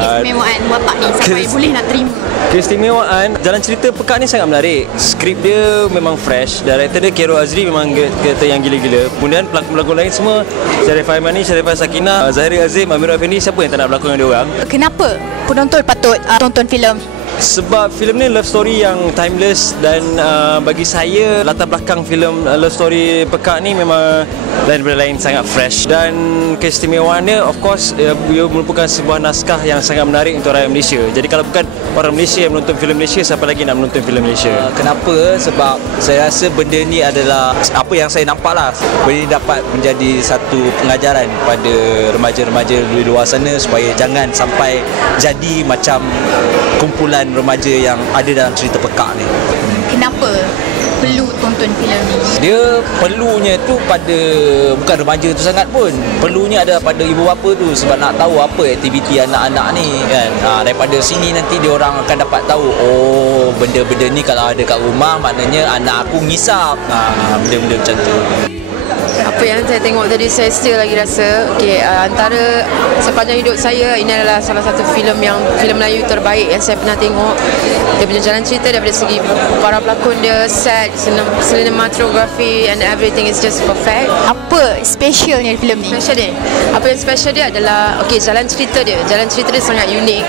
Keistimewaan watak ni sampai boleh nak terima? Keistimewaan jalan cerita Pekak ni sangat menarik. Skrip dia memang fresh. Director dia Khairul Azri memang kata yang gila-gila. Kemudian pelakon-pelakon lain semua, Sharifah Imani, Sharifah Sakinah, Zahiri Azim, Amirul Effendi, siapa yang tak nak berlakon dengan dia orang? Kenapa penonton patut tonton filem? Sebab filem ni love story yang timeless dan bagi saya latar belakang filem love story Pekak ni memang daripada lain, sangat fresh. Dan keistimewaannya of course ia merupakan sebuah naskah yang sangat menarik untuk rakyat Malaysia. Jadi kalau bukan orang Malaysia yang menonton filem Malaysia, siapa lagi nak menonton filem Malaysia? Kenapa? Sebab saya rasa benda ni adalah apa yang saya nampak lah, benda ni dapat menjadi satu pengajaran pada remaja-remaja di luar sana supaya jangan sampai jadi macam kumpulan remaja yang ada dalam cerita Pekak ni. Kenapa perlu tonton filem ni? Dia perlunya tu pada bukan remaja tu sangat pun. Perlunya ada pada ibu bapa tu sebab nak tahu apa aktiviti anak-anak ni kan. Daripada sini nanti dia orang akan dapat tahu, oh benda-benda ni kalau ada kat rumah maknanya anak aku ngisap. Benda-benda macam tu. Apa yang saya tengok tadi, saya still lagi rasa antara sepanjang hidup saya, ini adalah salah satu filem Melayu terbaik yang saya pernah tengok. Dia punya jalan cerita daripada segi para pelakon dia, set, cinematography and everything is just perfect. Apa specialnya filem ni? Special dia, apa yang special dia adalah jalan cerita dia sangat unik,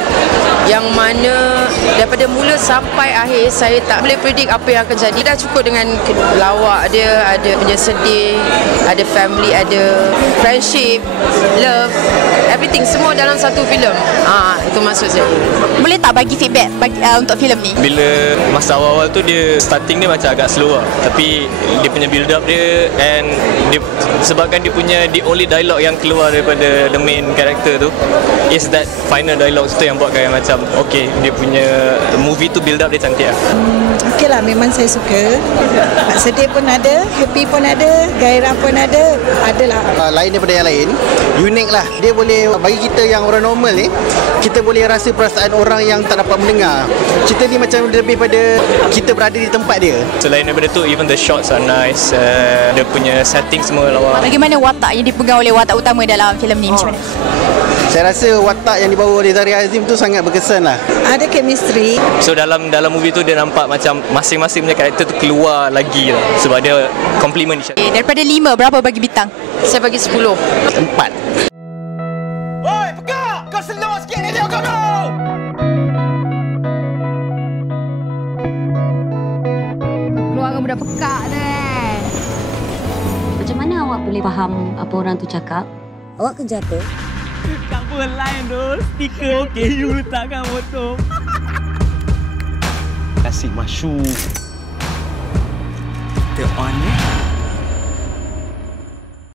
yang mana daripada mula sampai akhir saya tak boleh predict apa yang akan jadi. Dah cukup dengan lawak dia, ada punya sedih, ada family, ada friendship, love, everything, semua dalam satu filem. Itu maksud saya. Boleh tak bagi feedback untuk filem ni? Bila masa awal-awal tu dia starting dia macam agak slow lah. Tapi dia punya build up dia, and dia, sebabkan dia punya the only dialogue yang keluar daripada the main character tu is that final dialogue tu yang buatkan macam dia punya movie tu build up dia cantik lah. Okey lah, memang saya suka. Sedih pun ada, happy pun ada, gairah pun ada, adalah. Lain daripada yang lain, unik lah. Dia boleh bagi kita yang orang normal ni, kita boleh rasa perasaan orang yang tak dapat mendengar. Cerita ni macam lebih pada kita berada di tempat dia. Selain daripada tu, even the shots are nice, dia punya setting semua lawa. Bagaimana watak yang dipegang oleh watak utama dalam filem ni? Macam mana? Saya rasa watak yang dibawa oleh Zahiri Azim tu sangat berkesan lah. Ada chemistry. So dalam movie tu dia nampak macam masing-masing punya karakter tu keluar lagi lah, sebab dia complement each other. Daripada 5, berapa bagi bintang? Saya bagi 10. 4. Oi, Pekak! Kau slow sikit ni, go! Keluarga budak Pekak tu Macam mana awak boleh faham apa orang tu cakap? Awak kerja apa? Tak apa, line tu. Stiker KU letakkan motor. Kasih masyuk. The honest